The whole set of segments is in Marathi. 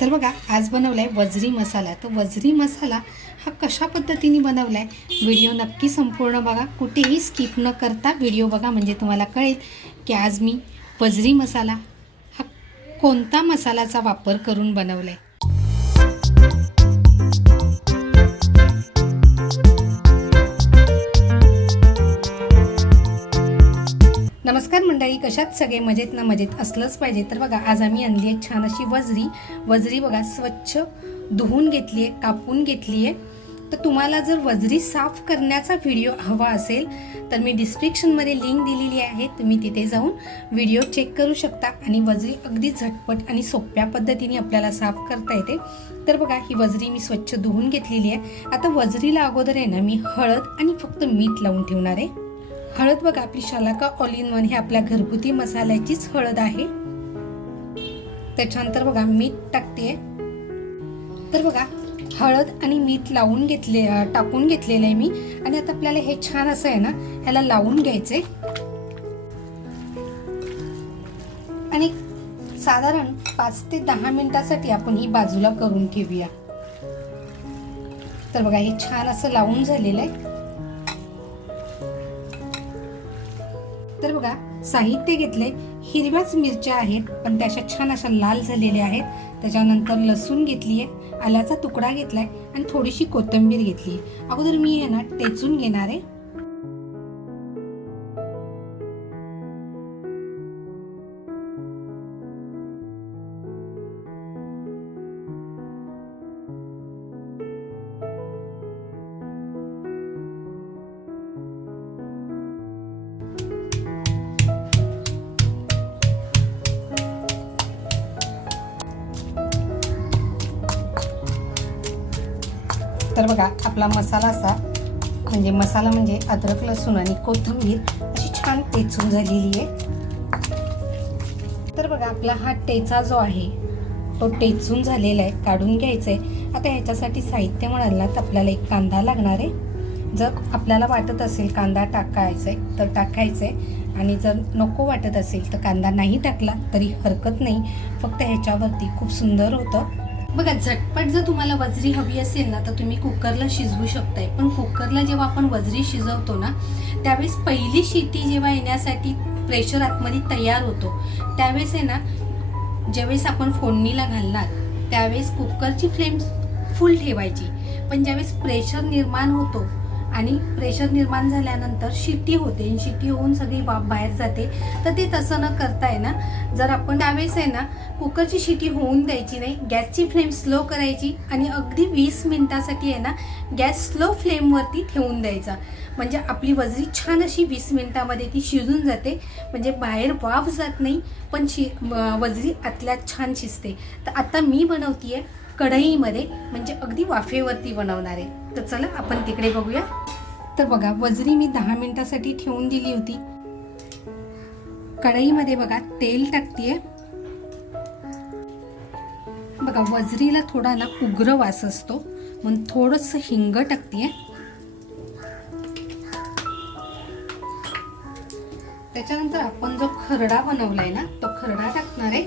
तर बघा आज बनवला आहे वजरी मसाला. तर वजरी मसाला हा कशा पद्धतीने बनवला आहे व्हिडिओ नक्की संपूर्ण बघा. कुठेही स्किप न करता व्हिडिओ बघा म्हणजे तुम्हाला कळेल की आज मी वजरी मसाला हा कोणता मसाल्याचा वापर करून बनवला आहे नमस्कार मंडळी कशात सगळे मजेत ना मजेत? असलंच पाहिजे. तर बघा आज आम्ही आणली आहे छान अशी वजरी. वजरी बघा स्वच्छ धुवून घेतली आहे कापून घेतली आहे. तर तुम्हाला जर वजरी साफ करण्याचा व्हिडिओ हवा असेल तर मी डिस्क्रिप्शनमध्ये लिंक दिलेली आहे. तुम्ही तिथे जाऊन व्हिडिओ चेक करू शकता आणि वजरी अगदी झटपट आणि सोप्या पद्धतीने आपल्याला साफ करता येते. तर बघा ही वजरी मी स्वच्छ धुवून घेतलेली आहे. आता वजरीला अगोदर आहे ना मी हळद आणि फक्त मीठ लावून ठेवणार आहे. हळद बघा आपली शालाका ऑल इन वन ही आपल्या घरगुती मसाल्याचीच हळद आहे. त्याच्यानंतर बघा मीठ टाकते तर बघा हळद आणि मीठ लावून घेतले टाकून घेतलेलं आहे मी. आणि आता आपल्याला हे छान असं आहे ना ह्याला लावून घ्यायचंय. आणि साधारण पाच ते दहा मिनिटासाठी आपण ही बाजूला करून घेऊया. तर बघा हे छान असं लावून झालेलं आहे. तर बघा साहित्य घेतले हिरव्याच मिरच्या आहेत पण त्या अशा छान अशा लाल झालेल्या आहेत. त्याच्यानंतर लसूण घेतली आहे आल्याचा तुकडा घेतला आहे आणि थोडीशी कोथिंबीर घेतली आहे अगोदर मी हे ना टेचून घेणार आहे. बघा आपला मसाला असा म्हणजे मसाला म्हणजे अद्रक लसूण आणि कोथिंबीर अशी छान टेचून झालेली आहे. तर बघा आपला हा टेचा जो आहे तो टेचून झालेला आहे काढून घ्यायचा आहे. आता ह्याच्यासाठी साहित्य म्हणाला तर आपल्याला एक कांदा लागणार आहे. जर आपल्याला वाटत असेल कांदा टाकायचा आहे तर टाकायचं आहे आणि जर नको वाटत असेल तर कांदा नाही टाकला तरी हरकत नाही. फक्त ह्याच्यावरती खूप सुंदर होतं. बघा झटपट जर तुम्हाला वजरी हवी असेल ना तर तुम्ही कुकरला शिजवू शकताय. पण कुकरला जेव्हा आपण वजरी शिजवतो ना त्यावेळेस पहिली शिटी जेव्हा येण्यासाठी प्रेशर आतमध्ये तयार होतो त्यावेळेस आहे ना ज्यावेळेस आपण फोडणीला घालणार त्यावेळेस कुकरची फ्लेम फुल ठेवायची. पण ज्यावेळेस प्रेशर निर्माण होतो आणि प्रेशर निर्माण झाल्यानंतर शिट्टी होते. आणि शिट्टी होऊन सगळी वाफ बाहेर जाते. तर ते तसं न करताय ना जर आपण त्यावेळेस आहे ना कुकरची शिटी होऊन द्यायची नाही गॅसची फ्लेम स्लो करायची आणि अगदी वीस मिनिटासाठी आहे ना गॅस स्लो फ्लेमवरती ठेवून द्यायचा. म्हणजे आपली वजरी छान अशी वीस मिनिटामध्ये ती शिजून जाते. म्हणजे बाहेर वाफ जात नाही पण शि वजरी आतल्यात छान शिजते. तर आता मी बनवतीये कढईमध्ये म्हणजे अगदी वाफेवरती बनवणार. आहे तर चला आपण तिकडे बघूया. तर बघा वजरी मी दहा मिनिटासाठी ठेवून दिली होती. कढईमध्ये बघा तेल टाकतीये. बघा वजरीला थोडा ना उग्र वास असतो. म्हणून थोडस हिंग टाकतीये. त्याच्यानंतर आपण जो खरडा बनवलाय ना तो खरडा टाकणार आहे.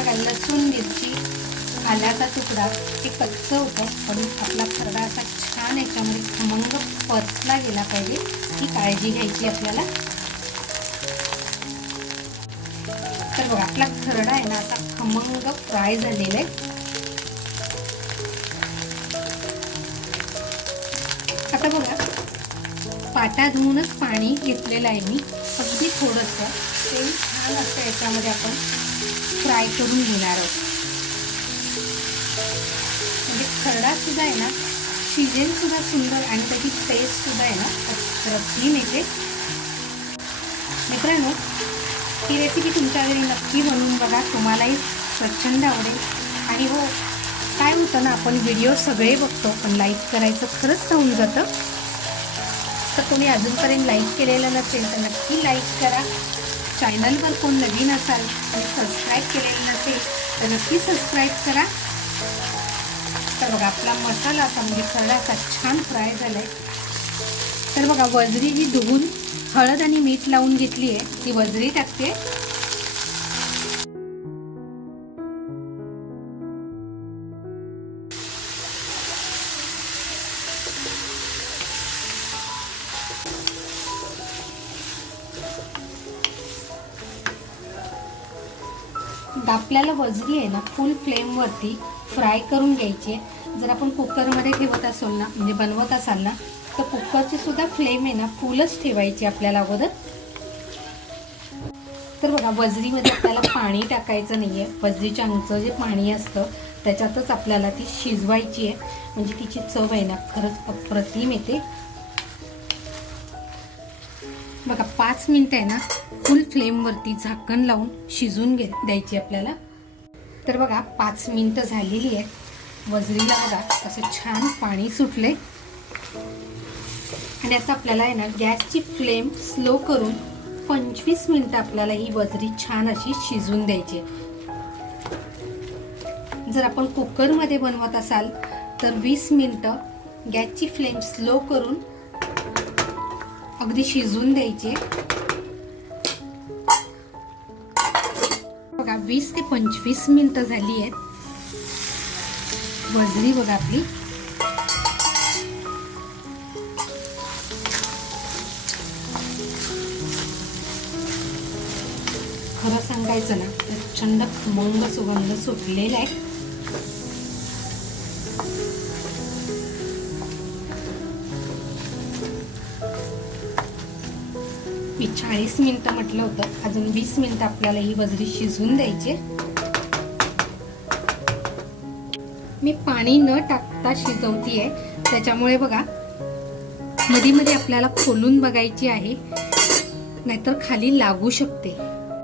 बघा लसूण मिरची आल्याचा तुकडा हे कच्चं होतं. पण आपला खरडा असा छान याच्यामध्ये खमंग पचला गेला पाहिजे. ही काळजी घ्यायची आपल्याला. तर बघा आपला खरडा आहे ना असा खमंग फ्राय झालेला आहे. आता बघा पाटा धुवूनच पाणी घेतलेलं आहे मी. अगदी थोडंसं. ते छान असतं याच्यामध्ये आपण फ्राय करून घेणार आहोत. म्हणजे खरडा सुद्धा आहे ना शिजेल सुद्धा सुंदर आणि त्याची टेस्ट सुद्धा आहे ना अप्रतिम येते. मित्रांनो ही रेसिपी तुमच्या घरी नक्की बनवून बघा. तुम्हालाही स्वच्छंद आवडेल. आणि हो काय होतं ना आपण व्हिडिओ सगळे बघतो पण लाईक करायचं खरंच राहून जातं. तर तुम्ही अजूनपर्यंत लाईक केलेलं नसेल तर नक्की लाईक करा. चॅनलवर कोण नवीन असाल सबस्क्राईब केलेलं नसेल तर नक्की सबस्क्राईब करा. तर बघा आपला मसाला असा म्हणजे खरडा असा छान फ्राय झालाय. तर बघा वजरी ही धुवून हळद आणि मीठ लावून घेतली आहे ती वजरी टाकते. आपल्याला वजरी आहे ना फुल फ्लेमवरती फ्राय करून घ्यायची आहे. जर आपण कुकरमध्ये ठेवत असाल ना म्हणजे बनवत असाल ना तर कुकरची सुद्धा फ्लेम आहे ना फुलच ठेवायची आपल्याला अगोदर. तर बघा वजरीमध्ये आपल्याला पाणी टाकायचं नाही आहे वजरीच्या अंगचं जे पाणी असतं त्याच्यातच आपल्याला ती शिजवायची आहे. म्हणजे तिची चव आहे ना खरंच अप्रतिम येते. बघा पाच मिनटं आहे ना फुल फ्लेमवरती झाकण लावून शिजून घे द्यायची आपल्याला. तर बघा पाच मिनटं झालेली आहेत. वजरीला बघा असं छान पाणी सुटले आणि आता आपल्याला आहे ना गॅसची फ्लेम स्लो करून पंचवीस मिनटं आपल्याला ही वजरी छान अशी शिजून द्यायची जर आपण कुकरमध्ये बनवत असाल तर वीस मिनटं गॅसची फ्लेम स्लो करून अगदी शिजून द्यायचे. बघा वीस ते पंचवीस मिनिटं झाली आहेत. वजरी बघा आपली. खरं सांगायचं ना तर प्रचंड खमंग सुगंध सुटलेला आहे. मी चाळीस मिनिटं म्हटलं होतं. अजून वीस मिनिटं आपल्याला ही वजरी शिजवून द्यायची मी पाणी न टाकता शिजवतीये. त्याच्यामुळे बघा मध्ये मध्ये आपल्याला खोलून बघायची आहे. नाहीतर खाली लागू शकते.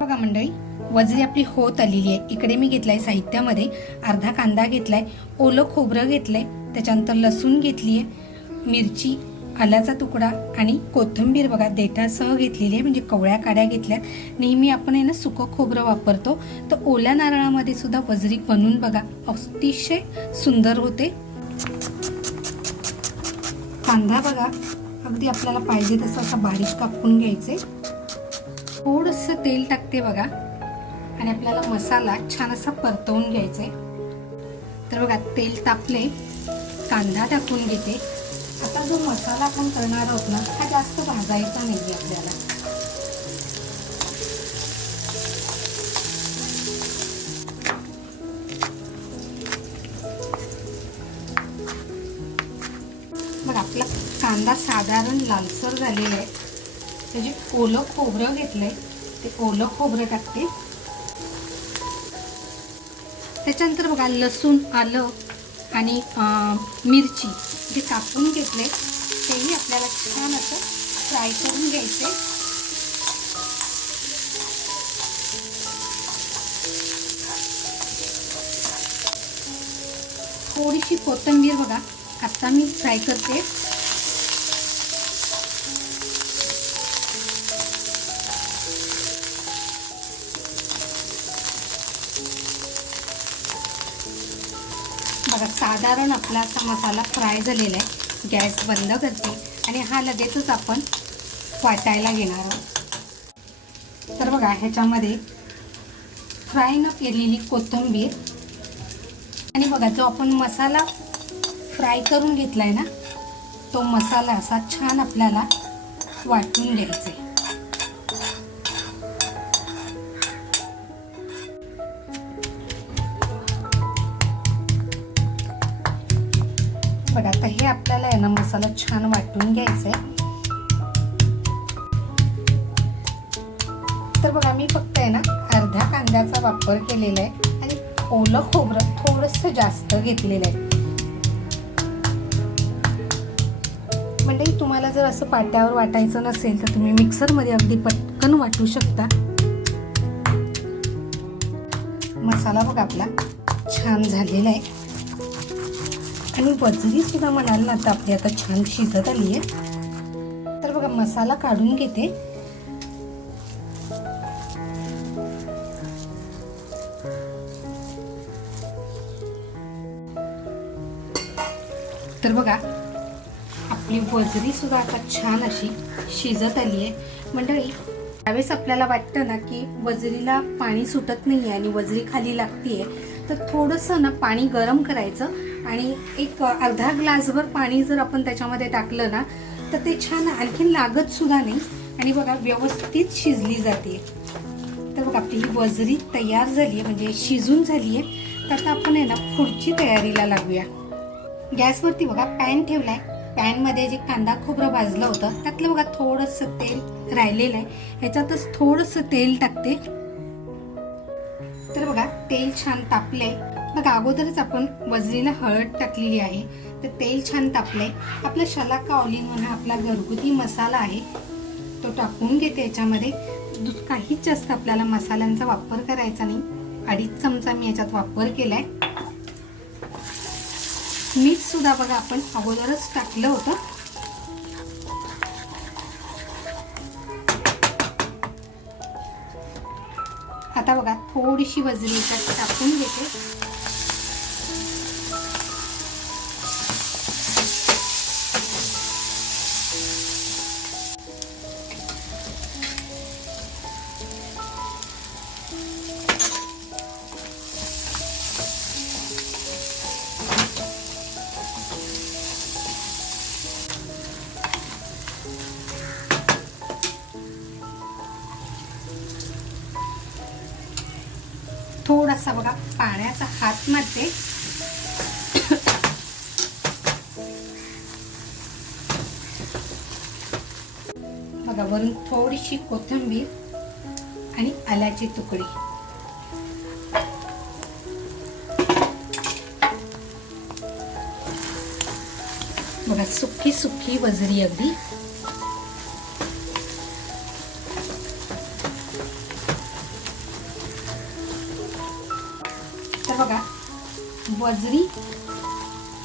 बघा मंडळी वजरी आपली होत आलेली आहे. इकडे मी घेतलाय साहित्यामध्ये. अर्धा कांदा घेतलाय. ओलं खोबरं घेतलंय. त्याच्यानंतर लसूण घेतली आहे मिरची आल्याचा तुकडा आणि कोथिंबीर बघा देठासह घेतलेली आहे म्हणजे कवळ्या काड्या घेतल्यात. नेहमी आपण आहे ना सुकं खोबरं वापरतो. तर ओल्या नारळामध्ये सुद्धा वजरी बनून बघा अतिशय सुंदर होते. कांदा बघा अगदी आपल्याला पाहिजे तसं असं बारीक कापून घ्यायचे. थोडस तेल टाकते बघा. आणि आपल्याला मसाला छान असा परतवून घ्यायचा तर बघा तेल तापले कांदा टाकून घेते. आता जो मसाला आपण करणार आहोत ना हा जास्त भाजायचा नाही आपल्याला. मग आपला कांदा साधारण लालसर झालेला आहे. त्याचे ओलं खोबरं घेतलंय. ते ओलं खोबरं टाकते. त्याच्यानंतर बघा लसूण आलं आणि मिरची. जे कापून घेतले तेही आपल्याला छान असं फ्राय करून घ्यायचे. थोडीशी कोथिंबीर बघा आता मी फ्राय करते. साधारण आपला असा मसाला फ्राय झालेला आहे. गॅस बंद करते. आणि हा लगेचच आपण वाटायला घेणार आहोत. तर बघा ह्याच्यामध्ये फ्राय न केलेली कोथिंबीर. आणि बघा जो आपण मसाला फ्राय करून घेतला आहे ना तो मसाला असा छान आपल्याला वाटून घ्यायचा आहे. मसाला छान वाटून घ्यायचा आहे. तर बघा मी फक्त आहे ना अर्ध्या कांद्याचा वापर केलेला आहे आणि ओलं खोबरं थोडंसं जास्त घेतलेलं आहे. म्हणजे तुम्हाला जर असं पाट्यावर वाटायचं नसेल तर तुम्ही मिक्सरमध्ये अगदी पटकन वाटू शकता. मसाला बघा आपला छान झालेला आहे. आणि वजरी सुद्धा म्हणाल ना तर आपली आता छान शिजत आली आहे. तर बघा मसाला काढून घेते. तर बघा आपली वजरी सुद्धा आता छान अशी शिजत आली आहे. मंडळी त्यावेळेस आपल्याला वाटतं ना की वजरीला पाणी सुटत नाही आहे आणि वजरी खाली लागतीये तर थोडंसं ना पाणी गरम करायचं आणि एक अर्धा ग्लासभर पाणी जर आपण त्याच्यामध्ये टाकलं ना तर ते छान आणखीन लागत सुद्धा नाही. आणि बघा व्यवस्थित शिजली जाते. तर बघा आपली ही वजरी तयार झाली आहे म्हणजे शिजून झाली आहे तर आता आपण आहे ना पुढची तयारीला लागूया. गॅसवरती बघा पॅन ठेवलाय. पॅनमध्ये जे कांदा खोबरं भाजलं होतं त्यातलं बघा थोडंसं तेल राहिलेलं आहे. ह्याच्यातच थोडंसं तेल टाकते. तर बघा तेल छान तापलंय. बघा अगोदरच आपण वजरीला हळद टाकलेली आहे. तर तेल छान तापलंय. आपला शलाका ऑलिव्ह म्हणून हा आपला घरगुती मसाला आहे. तो टाकून घेते याच्यामध्ये. काहीच जास्त आपल्याला मसाल्यांचा वापर करायचा नाही. अडीच चमचा मी याच्यात वापर केलाय. मीठ सुद्धा बघा आपण अगोदरच टाकलं होतं. आता बघा थोडीशी वजरी टाकून घेते. हात मारते बघा वरून थोडीशी कोथिंबीर आणि आल्याची तुकडी. बघा सुकी सुकी वजरी अगदी. वजरी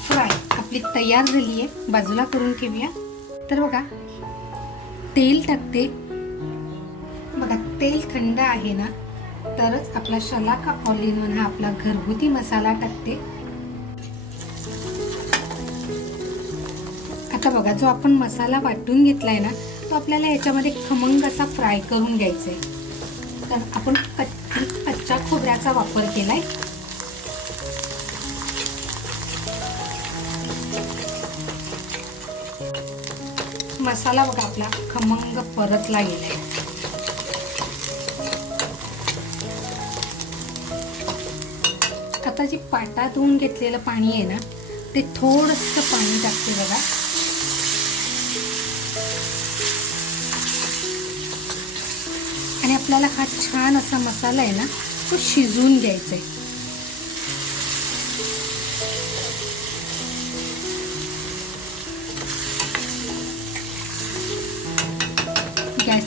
फ्राय आपली तयार झाली आहे. बाजूला करून ठेवूया. तर बघा तेल टाकते. बघा तेल थंड आहे ना तरच आपला शलाका ऑल इन वन हा आपला घरगुती मसाला टाकते. आता बघा जो आपण मसाला वाटून घेतलाय ना तो आपल्याला याच्यामध्ये खमंग असा फ्राय करून घ्यायचा आहे. तर आपण कच- कच्च्या खोबऱ्याचा वापर केलाय. मसाला बघा आपला खमंग परतला गेलाय. आता जे पाटा धुवून घेतलेलं पाणी आहे ना ते थोडंसं पाणी टाकते बघा. आणि आपल्याला हा छान असा मसाला आहे ना तो शिजवून घ्यायचा आहे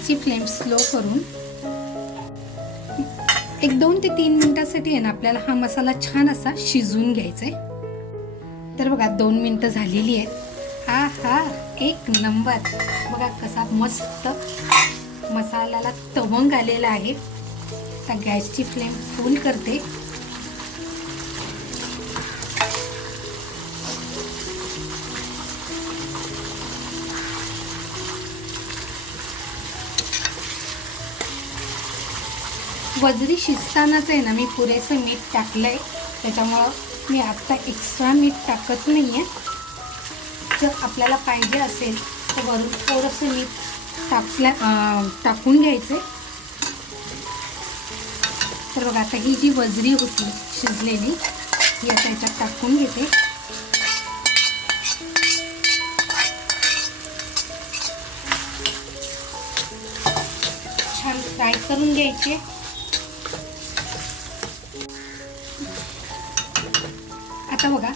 गॅसची फ्लेम स्लो करून एक दोन ते तीन मिनिटासाठी आहे ना आपल्याला हा मसाला छान असा शिजवून घ्यायचा आहे तर बघा दोन मिनटं झालेली आहेत. हा हा एक नंबर. बघा कसा मस्त मसाल्याला तवंग आलेला आहे. आता गॅसची फ्लेम फुल करते. वजरी शिजतानाच आहे ना मी पुरेसं मीठ टाकलं आहे त्याच्यामुळं मी आत्ता एक्स्ट्रा मीठ टाकत नाही आहे जर आपल्याला पाहिजे असेल तर वरून थोडंसं मीठ टाकल्या टाकून घ्यायचे तर बघा आता ही जी वजरी होती शिजलेली ही आता याच्यात टाकून घेते. छान फ्राय करून घ्यायचे. आता बघा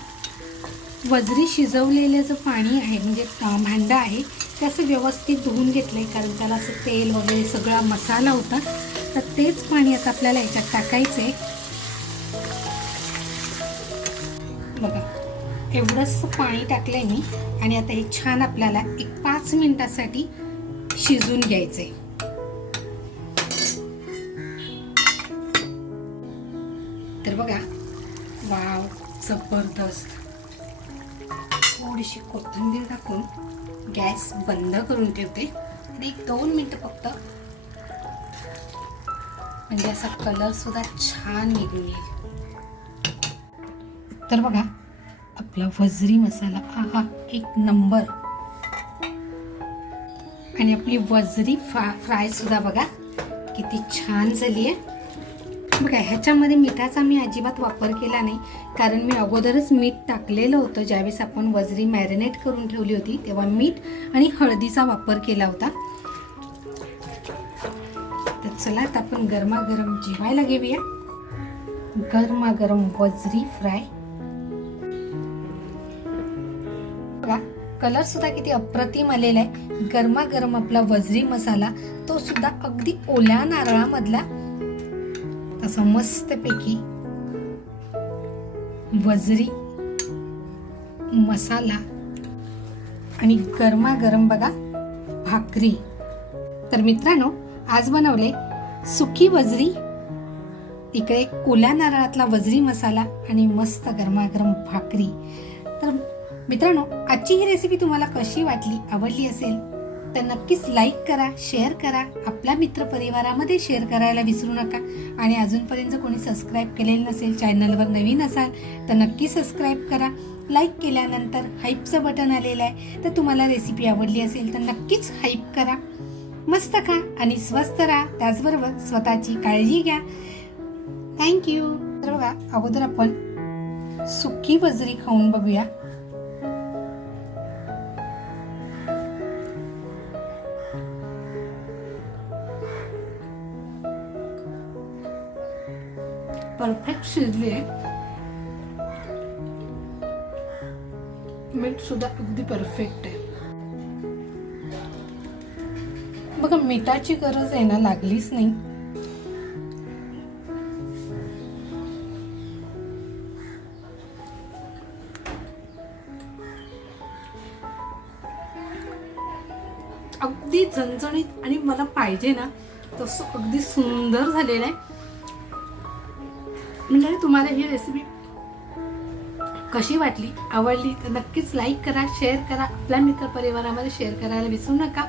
वजरी शिजवलेलं जे पाणी आहे म्हणजे भांडं आहे ते असं व्यवस्थित धुवून घेतलंय कारण त्याला असं तेल वगैरे सगळा मसाला होता. तर तेच पाणी आता आपल्याला याच्यात टाकायचं आहे बघा एवढंच पाणी टाकलंय मी आणि आता हे छान आपल्याला एक पाच मिनटासाठी शिजून घ्यायचं आहे जबरदस्त. थोडीशी कोथिंबीर टाकून गॅस बंद करून ठेवते. आणि एक दोन मिनटं फक्त म्हणजे असा कलर सुद्धा छान निघून येईल. तर बघा आपला वजरी मसाला हा एक नंबर. आणि आपली वजरी फ्रा फ्राय सुद्धा बघा किती छान झाली आहे बघा ह्याच्यामध्ये मिठाचा मी अजिबात वापर केला नाही. कारण मी अगोदरच मीठ टाकलेलं होतं. ज्यावेळेस आपण वजरी मॅरिनेट करून ठेवली होती तेव्हा मीठ आणि हळदीचा वापर केला होता. तर चला आता आपण गरमागरम जेवायला घेऊया. गरमागरम वजरी फ्राय. कलर सुद्धा किती अप्रतिम आलेला आहे. गरमागरम आपला वजरी मसाला तो सुद्धा अगदी ओल्या नारळामधला असं मस्तपैकी वजरी मसाला आणि गरमागरम बघा भाकरी. तर मित्रांनो आज बनवले सुकी वजरी इकडे ओल्या नारळातला वजरी मसाला आणि मस्त गरमागरम भाकरी. तर मित्रांनो आजची ही रेसिपी तुम्हाला कशी वाटली आवडली असेल? तर नक्कीच लाईक करा शेअर करा आपल्या मित्रपरिवारामध्ये शेअर करायला विसरू नका. आणि अजूनपर्यंत कोणी सबस्क्राईब केलेलं नसेल चॅनलवर नवीन असाल तर नक्की सबस्क्राईब करा. लाईक केल्यानंतर हाईपचं बटन आलेलं आहे. तर तुम्हाला रेसिपी आवडली असेल तर नक्कीच हाईप करा. मस्त खा आणि स्वस्त राहा. त्याचबरोबर स्वतःची काळजी घ्या. थँक्यू तर बघा अगोदर आपण सुकी वजरी खाऊन बघूया. परफेक्ट शिजली आहे मीठ सुद्धा अगदी परफेक्ट आहे बघा मिठाची गरज आहे ना लागलीच नाही अगदी झणझणीत आणि मला पाहिजे ना तसं अगदी सुंदर झालेलं आहे. म्हणजे तुम्हाला ही रेसिपी कशी वाटली आवडली तर नक्कीच लाईक करा शेअर करा. आपल्या मित्रपरिवारामध्ये शेअर करायला विसरू नका.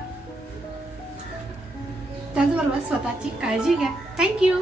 त्याचबरोबर स्वतःची काळजी घ्या. थँक्यू